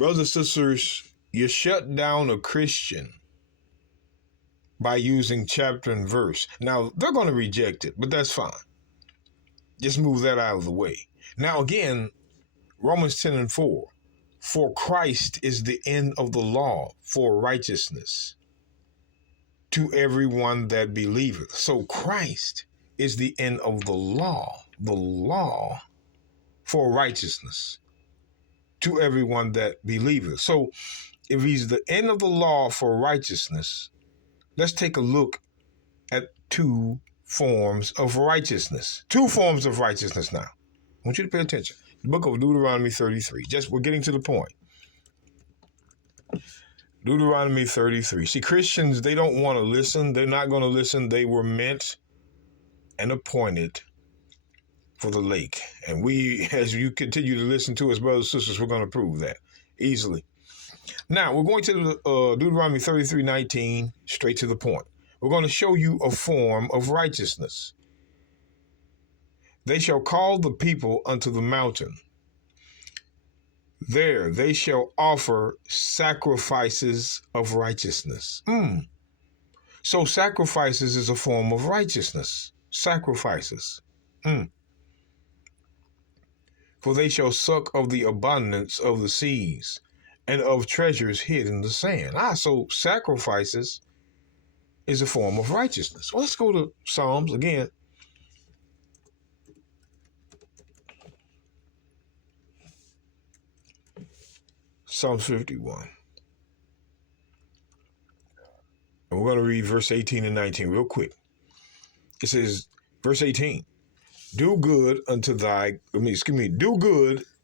Brothers and sisters, you shut down a Christian by using chapter and verse. Now, they're going to reject it, but that's fine. Just move that out of the way. Now, again, Romans 10:4. For Christ is the end of the law for righteousness to everyone that believeth. So Christ is the end of the law for righteousness to everyone that believeth. So if he's the end of the law for righteousness, let's take a look at two forms of righteousness. Two forms of righteousness now. I want you to pay attention. The book of Deuteronomy 33. We're getting to the point. Deuteronomy 33. See, Christians, they don't want to listen. They're not going to listen. They were meant and appointed for the lake. And we, as you continue to listen to us, brothers and sisters, we're going to prove that easily. Now, we're going to Deuteronomy 33:19, straight to the point. We're going to show you a form of righteousness. They shall call the people unto the mountain. There they shall offer sacrifices of righteousness. So sacrifices is a form of righteousness. Sacrifices. For they shall suck of the abundance of the seas and of treasures hid in the sand. So sacrifices is a form of righteousness. Well, let's go to Psalms again. Psalms 51. And we're going to read verse 18 and 19 real quick. It says, verse 18, do good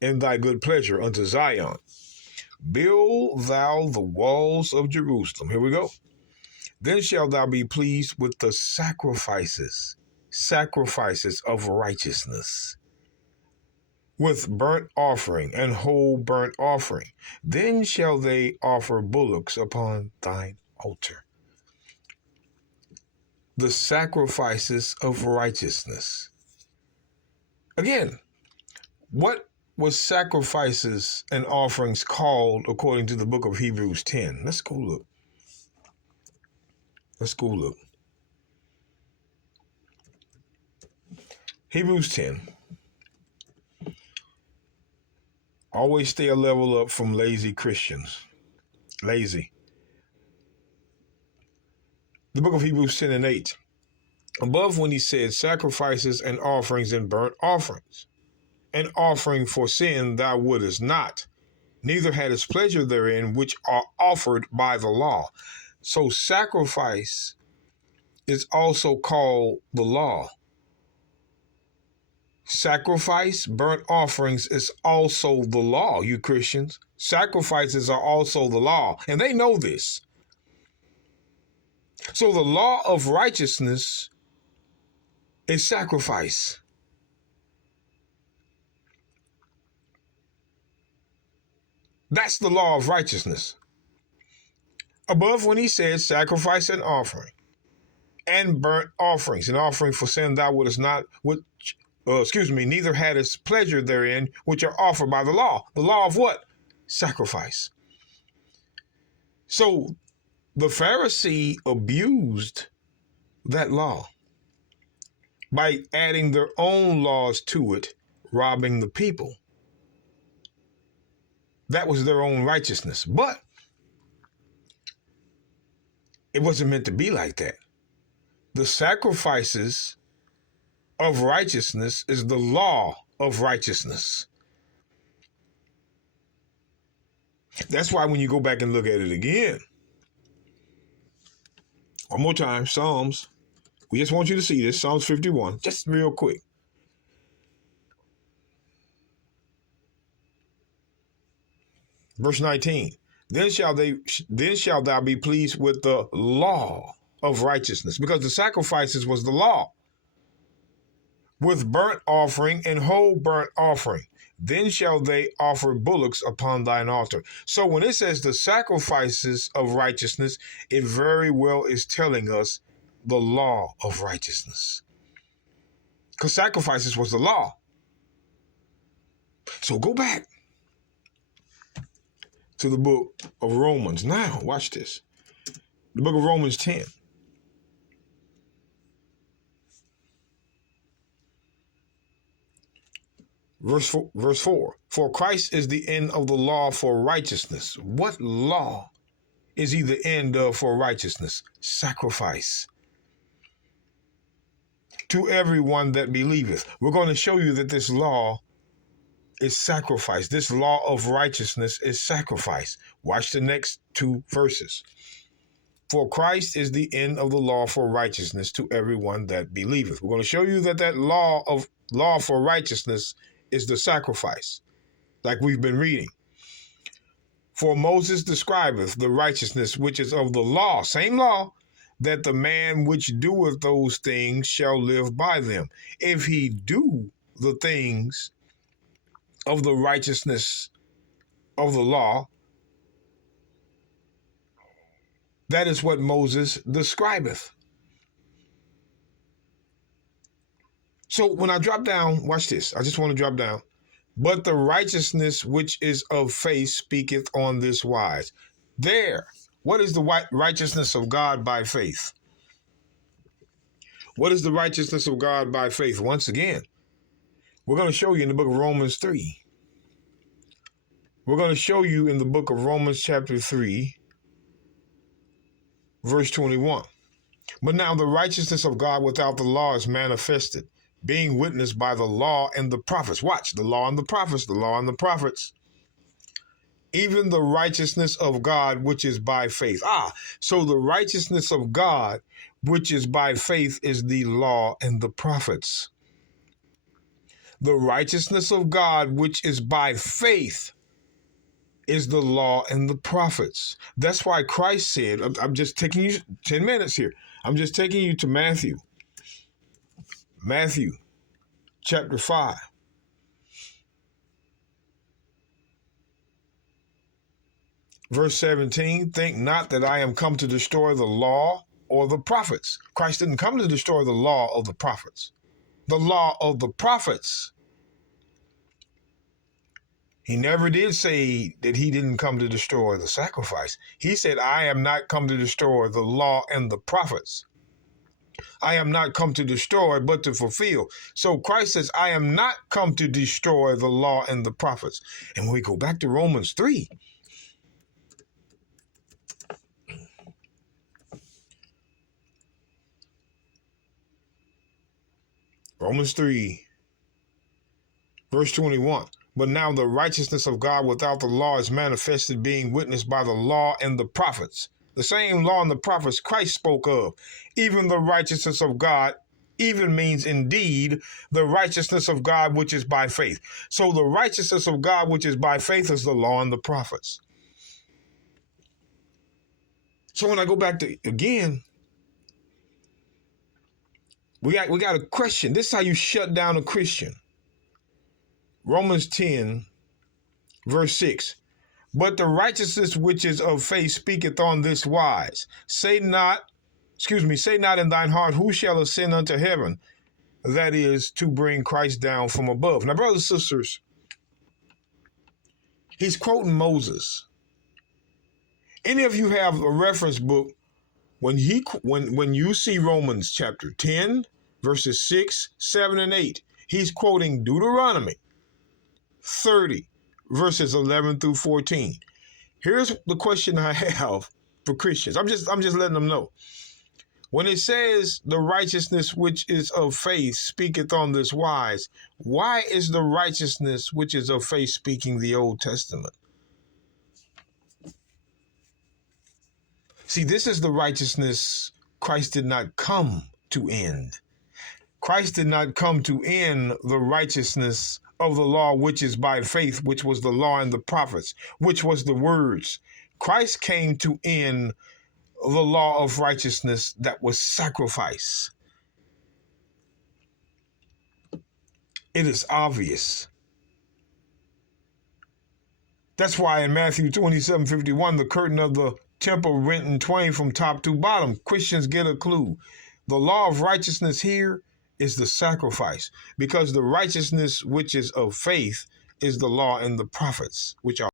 in thy good pleasure unto Zion. Build thou the walls of Jerusalem. Here we go. Then shalt thou be pleased with the sacrifices of righteousness, with burnt offering and whole burnt offering. Then shall they offer bullocks upon thine altar. The sacrifices of righteousness. Again, what was sacrifices and offerings called according to the book of Hebrews 10? Let's go look. Hebrews 10. Always stay a level up from lazy Christians. Lazy. The book of Hebrews 10 and 8. Above, when he said sacrifices and offerings and burnt offerings, an offering for sin thou wouldest not, neither hadst pleasure therein, which are offered by the law. So sacrifice is also called the law. Sacrifice, burnt offerings is also the law, you Christians. Sacrifices are also the law, and they know this. So the law of righteousness is sacrifice. That's the law of righteousness. Above, when he said sacrifice and offering and burnt offerings, an offering for sin thou wouldest not, neither hadst pleasure therein, which are offered by the law. The law of what? Sacrifice. So the Pharisee abused that law by adding their own laws to it, robbing the people. That was their own righteousness. But it wasn't meant to be like that. The sacrifices of righteousness is the law of righteousness. That's why when you go back and look at it again, one more time, Psalms, we just want you to see this, Psalms 51, just real quick. Verse 19, then shall thou be pleased with the law of righteousness, because the sacrifices was the law, with burnt offering and whole burnt offering. Then shall they offer bullocks upon thine altar. So when it says the sacrifices of righteousness, it very well is telling us the law of righteousness. Because sacrifices was the law. So go back. to the book of Romans. Now, watch this. The book of Romans 10. Verse 4. For Christ is the end of the law for righteousness. What law is he the end of for righteousness? Sacrifice. To everyone that believeth. We're going to show you that this law is sacrifice. This law of righteousness is sacrifice. Watch the next two verses. For Christ is the end of the law for righteousness to everyone that believeth. We're going to show you that that law for righteousness is the sacrifice, like we've been reading. For Moses describeth the righteousness which is of the law, same law, that the man which doeth those things shall live by them. If he do the things of the righteousness of the law, that is what Moses describeth. So when I drop down, watch this. I just want to drop down. But the righteousness which is of faith speaketh on this wise. There. What is the righteousness of God by faith? What is the righteousness of God by faith? Once again, we're going to show you in the book of Romans 3. We're going to show you in the book of Romans chapter 3, verse 21. But now the righteousness of God without the law is manifested, being witnessed by the law and the prophets. Watch, the law and the prophets, the law and the prophets. Even the righteousness of God, which is by faith. So the righteousness of God, which is by faith, is the law and the prophets. The righteousness of God, which is by faith, is the law and the prophets. That's why Christ said, I'm just taking you 10 minutes here. I'm just taking you to Matthew. Matthew chapter 5. Verse 17, think not that I am come to destroy the law or the prophets. Christ didn't come to destroy the law of the prophets. The law of the prophets. He never did say that he didn't come to destroy the sacrifice. He said, I am not come to destroy the law and the prophets. I am not come to destroy, but to fulfill. So Christ says, I am not come to destroy the law and the prophets. And when we go back to Romans 3, Romans 3, verse 21. But now the righteousness of God without the law is manifested, being witnessed by the law and the prophets. The same law and the prophets Christ spoke of. Even the righteousness of God, even means indeed the righteousness of God which is by faith. So the righteousness of God which is by faith is the law and the prophets. So when I go back to, again, we got a question. This is how you shut down a Christian. Romans 10, verse 6. But the righteousness which is of faith speaketh on this wise. Say not in thine heart, who shall ascend unto heaven? That is, to bring Christ down from above. Now, brothers and sisters, he's quoting Moses. Any of you have a reference book, when you see Romans chapter 10, verses 6, 7, and 8, he's quoting Deuteronomy 30, verses 11 through 14. Here's the question I have for Christians. I'm just letting them know. When it says the righteousness which is of faith speaketh on this wise, why is the righteousness which is of faith speaking the Old Testament? See, this is the righteousness Christ did not come to end. Christ did not come to end the righteousness of the law, which is by faith, which was the law and the prophets, which was the words. Christ came to end the law of righteousness that was sacrifice. It is obvious. That's why in Matthew 27:51, the curtain of the temple rent in twain from top to bottom. Christians get a clue. The law of righteousness here is the sacrifice, because the righteousness which is of faith is the law and the prophets, which are